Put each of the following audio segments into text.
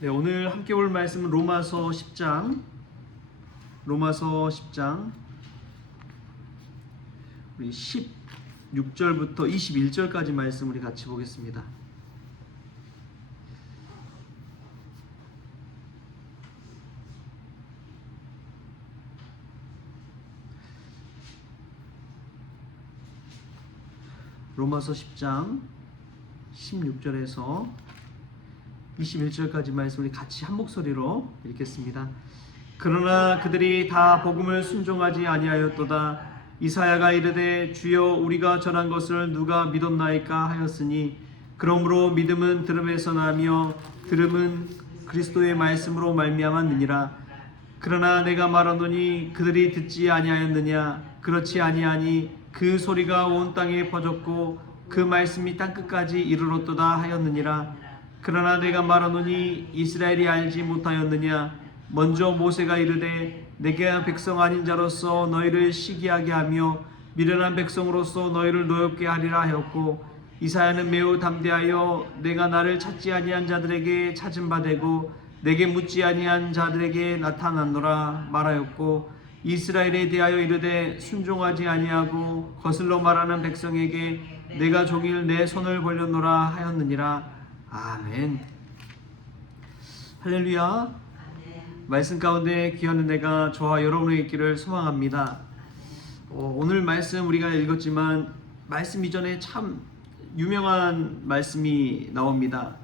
네, 오늘 함께 볼 말씀은 로마서 10장 우리 16절부터 21절까지 말씀 우리 같이 보겠습니다. 로마서 10장 16절에서 21절까지 말씀 우리 같이 한 목소리로 읽겠습니다. 그러나 그들이 다 복음을 순종하지 아니하였도다. 이사야가 이르되 주여 우리가 전한 것을 누가 믿었나이까 하였으니 그러므로 믿음은 들음에서 나며 들음은 그리스도의 말씀으로 말미암았느니라. 그러나 내가 말하노니 그들이 듣지 아니하였느냐. 그렇지 아니하니 그 소리가 온 땅에 퍼졌고 그 말씀이 땅끝까지 이르렀도다 하였느니라. 그러나 내가 말하노니 이스라엘이 알지 못하였느냐. 먼저 모세가 이르되 내가 백성 아닌 자로서 너희를 시기하게 하며 미련한 백성으로서 너희를 노엽게 하리라 하였고, 이사야는 매우 담대하여 내가 나를 찾지 아니한 자들에게 찾은 바 되고 내게 묻지 아니한 자들에게 나타났노라 말하였고, 이스라엘에 대하여 이르되 순종하지 아니하고 거슬러 말하는 백성에게 내가 종일 내 손을 벌렸노라 하였느니라. 아멘. 할렐루야. 말씀 가운데 귀한 은혜가 저와 여러분의 있기를 소망합니다. 오늘 말씀 우리가 읽었지만 말씀 이전에 참 유명한 말씀이 나옵니다.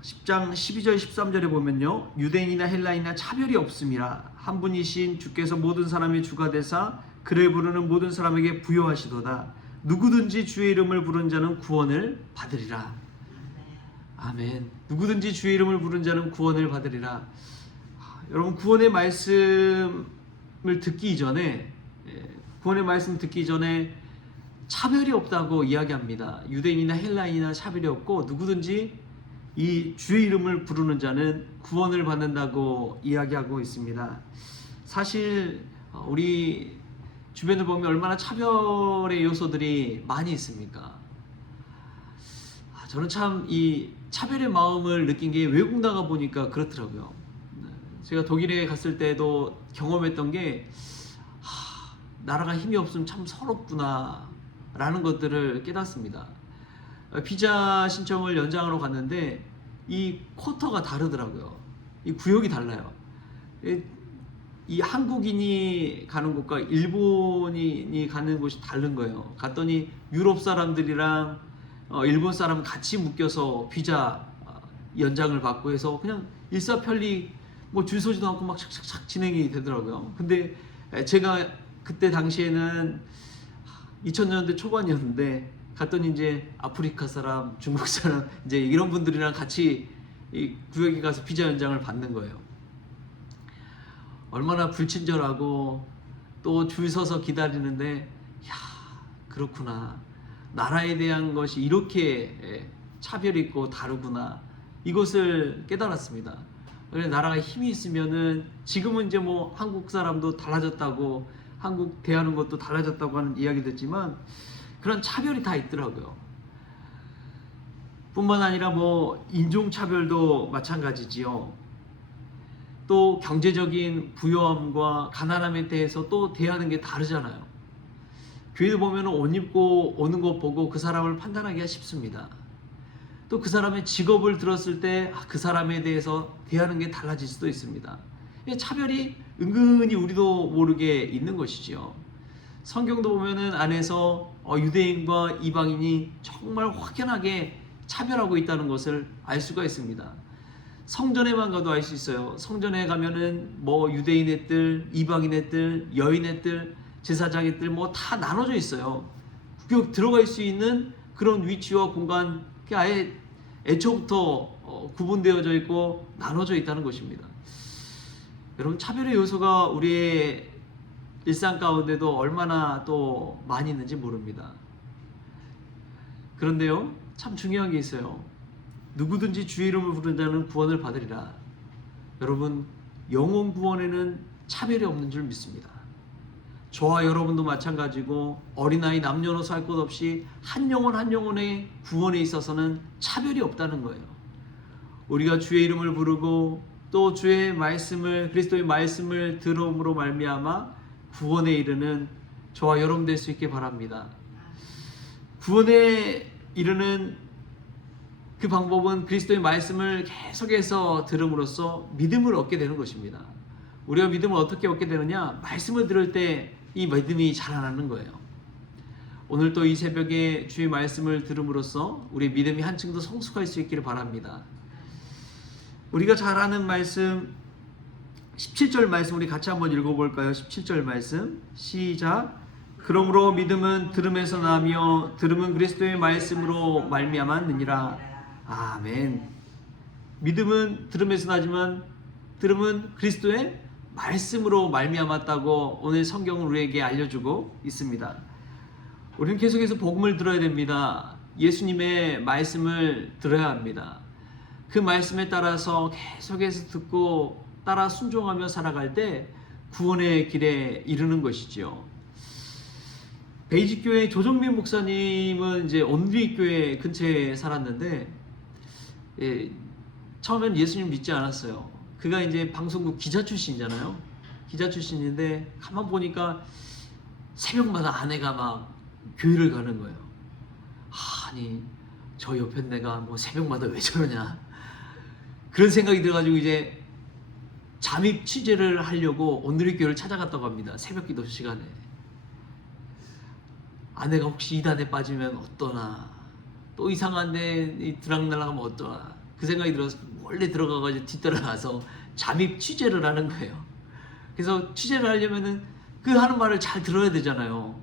10장 12절 13절에 보면요, 유대인이나 헬라인이나 차별이 없음이라. 한 분이신 주께서 모든 사람의 주가 되사 그를 부르는 모든 사람에게 부여하시도다. 누구든지 주의 이름을 부른 자는 구원을 받으리라. 아멘. 누구든지 주의 이름을 부른 자는 구원을 받으리라. 여러분, 구원의 말씀을 듣기 전에 차별이 없다고 이야기합니다. 유대인이나 헬라인이나 차별이 없고 누구든지 이 주의 이름을 부르는 자는 구원을 받는다고 이야기하고 있습니다. 사실 우리 주변을 보면 얼마나 차별의 요소들이 많이 있습니까? 저는 참 이 차별의 마음을 느낀 게 외국 나가 보니까 그렇더라고요. 제가 독일에 갔을 때도 경험했던 게 나라가 힘이 없으면 참 서럽구나 라는 것들을 깨닫습니다. 비자 신청을 연장하러 갔는데 이 쿼터가 다르더라고요. 이 구역이 달라요. 이 한국인이 가는 곳과 일본인이 가는 곳이 다른 거예요. 갔더니 유럽 사람들이랑 일본 사람 같이 묶여서 비자 연장을 받고 해서 그냥 일사편리 뭐 줄 서지도 않고 막 착착착 진행이 되더라고요. 근데 제가 그때 당시에는 2000년대 초반이었는데 갔더니 이제 아프리카 사람, 중국 사람 이제 이런 분들이랑 같이 이 구역에 가서 비자 연장을 받는 거예요. 얼마나 불친절하고 또 줄 서서 기다리는데, 야, 그렇구나. 나라에 대한 것이 이렇게 차별이 있고 다르구나. 이것을 깨달았습니다. 그래서 나라가 힘이 있으면은 지금은 이제 뭐 한국 사람도 달라졌다고, 한국 대하는 것도 달라졌다고 하는 이야기 듣지만 그런 차별이 다 있더라고요. 뿐만 아니라 뭐 인종차별도 마찬가지지요. 또 경제적인 부유함과 가난함에 대해서 또 대하는 게 다르잖아요. 교회에 보면 옷 입고 오는 것 보고 그 사람을 판단하기가 쉽습니다. 또 그 사람의 직업을 들었을 때 그 사람에 대해서 대하는 게 달라질 수도 있습니다. 차별이 은근히 우리도 모르게 있는 것이죠. 성경도 보면은 안에서 유대인과 이방인이 정말 확연하게 차별하고 있다는 것을 알 수가 있습니다. 성전에만 가도 알 수 있어요. 성전에 가면은 뭐 유대인의 뜰, 이방인의 뜰, 여인의 뜰, 제사장의 뜰 뭐 다 나눠져 있어요. 들어갈 수 있는 그런 위치와 공간, 아예 애초부터 구분되어져 있고 나눠져 있다는 것입니다. 여러분, 차별의 요소가 우리의 일상 가운데도 얼마나 또 많이 있는지 모릅니다. 그런데요, 참 중요한 게 있어요. 누구든지 주의 이름을 부르는 자는 구원을 받으리라. 여러분, 영혼 구원에는 차별이 없는 줄 믿습니다. 저와 여러분도 마찬가지고 어린아이 남녀노소 할 것 없이 한 영혼 한 영혼의 구원에 있어서는 차별이 없다는 거예요. 우리가 주의 이름을 부르고 또 주의 말씀을, 그리스도의 말씀을 들음으로 말미암아 구원에 이르는 저와 여러분 될 수 있게 바랍니다. 구원에 이르는 그 방법은 그리스도의 말씀을 계속해서 들음으로써 믿음을 얻게 되는 것입니다. 우리가 믿음을 어떻게 얻게 되느냐? 말씀을 들을 때 이 믿음이 자라나는 거예요. 오늘 또 이 새벽에 주의 말씀을 들음으로써 우리 믿음이 한층 더 성숙할 수 있기를 바랍니다. 우리가 잘 아는 말씀 17절 말씀 우리 같이 한번 읽어볼까요? 17절 말씀 시작. 그러므로 믿음은 들음에서 나며 들음은 그리스도의 말씀으로 말미암았느니라. 아멘. 믿음은 들음에서 나지만 들음은 그리스도의 말씀으로 말미암았다고 오늘 성경은 우리에게 알려주고 있습니다. 우리는 계속해서 복음을 들어야 됩니다. 예수님의 말씀을 들어야 합니다. 그 말씀에 따라서 계속해서 듣고 따라 순종하며 살아갈 때 구원의 길에 이르는 것이죠. 베이직교회 조정민 목사님은 이제 온누리교회 근처에 살았는데 처음엔 예수님 믿지 않았어요. 그가 이제 방송국 기자 출신이잖아요. 기자 출신인데 가만 보니까 새벽마다 아내가 막 교회를 가는 거예요. 아니 저 옆에 내가 뭐 새벽마다 왜 저러냐 그런 생각이 들어가지고 이제 잠입 취재를 하려고 온누리교회를 찾아갔다고 합니다. 새벽 기도 시간에. 아내가 혹시 이단에 빠지면 어떠나, 또 이상한데 드락날락하면 어떠나, 그 생각이 들어서 몰래 들어가가지고 뒤따라가서 잠입 취재를 하는 거예요. 그래서 취재를 하려면은 그 하는 말을 잘 들어야 되잖아요.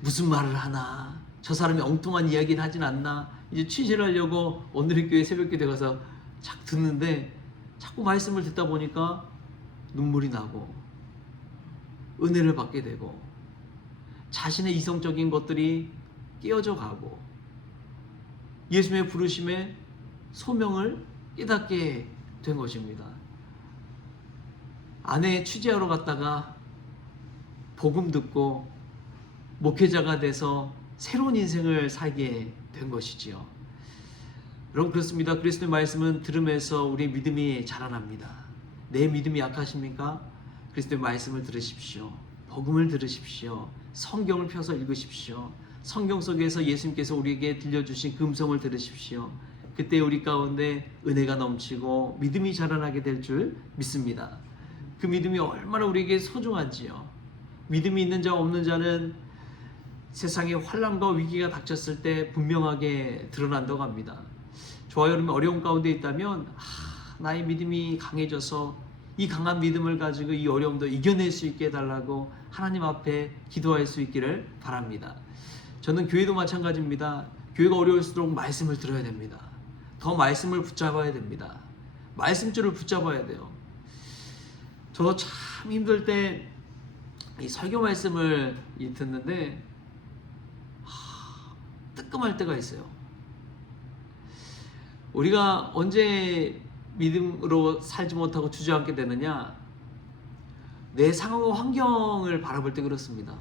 무슨 말을 하나, 저 사람이 엉뚱한 이야기를 하진 않나. 이제 취재를 하려고 온누리교회 새벽기도에 가서 착 듣는데 자꾸 말씀을 듣다 보니까 눈물이 나고 은혜를 받게 되고 자신의 이성적인 것들이 깨어져 가고 예수님의 부르심에 소명을 깨닫게 된 것입니다. 아내 취재하러 갔다가 복음 듣고 목회자가 돼서 새로운 인생을 살게 된 것이지요. 여러분 그렇습니다. 그리스도의 말씀은 들음에서 우리 믿음이 자라납니다. 내 믿음이 약하십니까? 그리스도의 말씀을 들으십시오. 복음을 들으십시오. 성경을 펴서 읽으십시오. 성경 속에서 예수님께서 우리에게 들려주신 그 음성을 들으십시오. 그때 우리 가운데 은혜가 넘치고 믿음이 자라나게 될 줄 믿습니다. 그 믿음이 얼마나 우리에게 소중한지요. 믿음이 있는 자 없는 자는 세상에 환난과 위기가 닥쳤을 때 분명하게 드러난다고 합니다. 저와 여러분이 어려움 가운데 있다면 나의 믿음이 강해져서 이 강한 믿음을 가지고 이 어려움도 이겨낼 수 있게 해달라고 하나님 앞에 기도할 수 있기를 바랍니다. 저는 교회도 마찬가지입니다. 교회가 어려울수록 말씀을 들어야 됩니다. 더 말씀을 붙잡아야 됩니다. 말씀줄을 붙잡아야 돼요. 저도 참 힘들 때 이 설교 말씀을 듣는데 뜨끔할 때가 있어요. 우리가 언제 믿음으로 살지 못하고 주저앉게 되느냐? 내 상황과 환경을 바라볼 때 그렇습니다.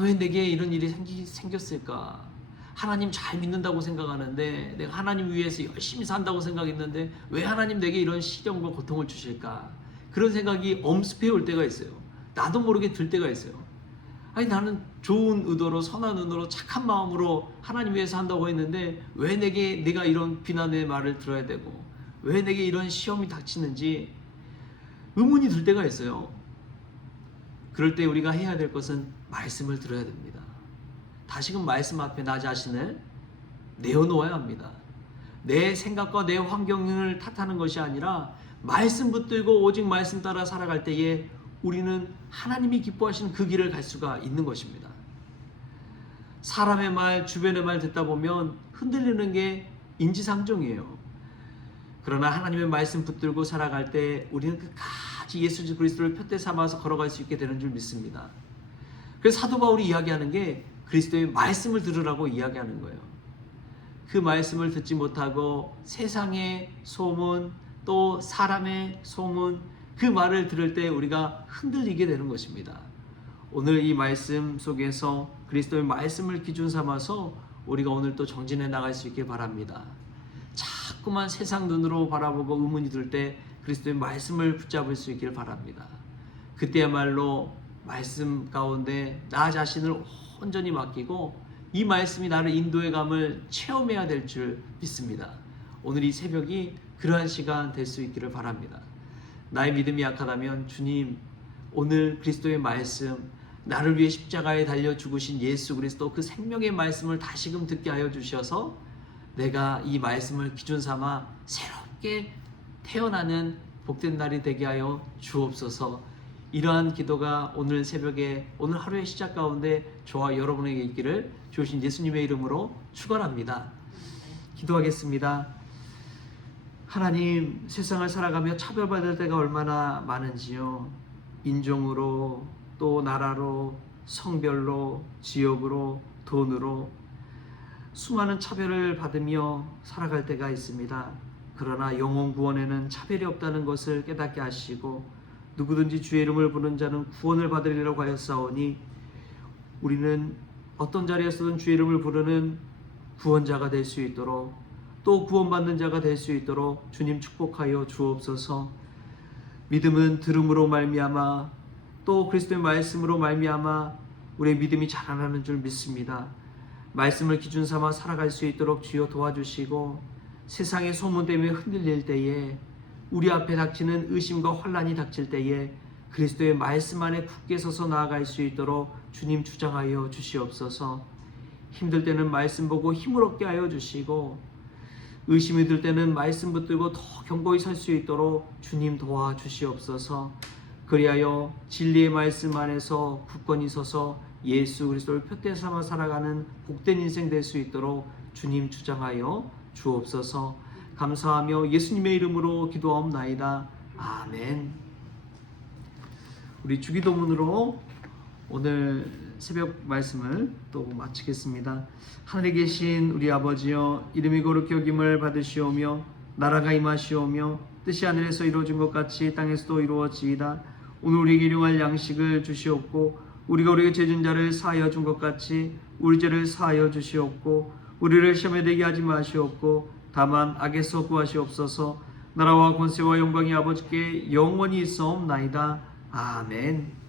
왜 내게 이런 일이 생겼을까? 하나님 잘 믿는다고 생각하는데 내가 하나님 위해서 열심히 산다고 생각했는데 왜 하나님 내게 이런 시련과 고통을 주실까? 그런 생각이 엄습해 올 때가 있어요. 나도 모르게 들 때가 있어요. 나는 좋은 의도로 선한 의도로 착한 마음으로 하나님 위해서 한다고 했는데 왜 내가 이런 비난의 말을 들어야 되고 왜 내게 이런 시험이 닥치는지 의문이 들 때가 있어요. 그럴 때 우리가 해야 될 것은 말씀을 들어야 됩니다. 다시금 말씀 앞에 나 자신을 내어놓아야 합니다. 내 생각과 내 환경을 탓하는 것이 아니라 말씀 붙들고 오직 말씀 따라 살아갈 때에 우리는 하나님이 기뻐하시는 그 길을 갈 수가 있는 것입니다. 사람의 말, 주변의 말 듣다 보면 흔들리는 게 인지상정이에요. 그러나 하나님의 말씀 붙들고 살아갈 때 우리는 끝까지 예수 그리스도를 표대 삼아서 걸어갈 수 있게 되는 줄 믿습니다. 그래서 사도 바울이 이야기하는 게 그리스도의 말씀을 들으라고 이야기하는 거예요. 그 말씀을 듣지 못하고 세상의 소문 또 사람의 소문 그 말을 들을 때 우리가 흔들리게 되는 것입니다. 오늘 이 말씀 속에서 그리스도의 말씀을 기준 삼아서 우리가 오늘 또 정진해 나갈 수 있길 바랍니다. 자꾸 자꾸만 세상 눈으로 바라보고 의문이 들 때 그리스도의 말씀을 붙잡을 수 있기를 바랍니다. 그때야말로 말씀 가운데 나 자신을 온전히 맡기고 이 말씀이 나를 인도해 감을 체험해야 될 줄 믿습니다. 오늘 이 새벽이 그러한 시간 될 수 있기를 바랍니다. 나의 믿음이 약하다면 주님, 오늘 그리스도의 말씀, 나를 위해 십자가에 달려 죽으신 예수 그리스도 그 생명의 말씀을 다시금 듣게 하여 주셔서 내가 이 말씀을 기준 삼아 새롭게 태어나는 복된 날이 되게 하여 주옵소서. 이러한 기도가 오늘 새벽에 오늘 하루의 시작 가운데 저와 여러분에게 있기를 주신 예수님의 이름으로 축원합니다. 기도하겠습니다. 하나님, 세상을 살아가며 차별받을 때가 얼마나 많은지요. 인종으로, 또 나라로, 성별로, 지역으로, 돈으로 수많은 차별을 받으며 살아갈 때가 있습니다. 그러나 영혼 구원에는 차별이 없다는 것을 깨닫게 하시고 누구든지 주의 이름을 부르는 자는 구원을 받으리라고 하였사오니 우리는 어떤 자리에서든 주의 이름을 부르는 구원자가 될 수 있도록 또 구원받는 자가 될 수 있도록 주님 축복하여 주옵소서. 믿음은 들음으로 말미암아 또 그리스도의 말씀으로 말미암아 우리의 믿음이 자라나는 줄 믿습니다. 말씀을 기준 삼아 살아갈 수 있도록 주여 도와주시고 세상의 소문 때문에 흔들릴 때에 우리 앞에 닥치는 의심과 혼란이 닥칠 때에 그리스도의 말씀 안에 굳게 서서 나아갈 수 있도록 주님 주장하여 주시옵소서. 힘들 때는 말씀 보고 힘을 얻게 하여 주시고 의심이 들 때는 말씀 붙들고 더 견고히 설 수 있도록 주님 도와주시옵소서. 그리하여 진리의 말씀 안에서 굳건히 서서 예수 그리스도를 표대 삼아 살아가는 복된 인생 될 수 있도록 주님 주장하여 주옵소서. 감사하며 예수님의 이름으로 기도하옵나이다. 아멘. 우리 주기도문으로 오늘 새벽 말씀을 또 마치겠습니다. 하늘에 계신 우리 아버지여, 이름이 거룩히 여김을 받으시오며 나라가 임하시오며 뜻이 하늘에서 이루어진 것 같이 땅에서도 이루어지이다. 오늘 우리에게 일용할 양식을 주시옵고 우리가 우리에게 죄진 자를 사하여 준 것 같이 우리 죄를 사하여 주시옵고 우리를 시험에 들게 하지 마시옵고 다만 악에서 구하시옵소서. 나라와 권세와 영광이 아버지께 영원히 있사옵나이다. 아멘.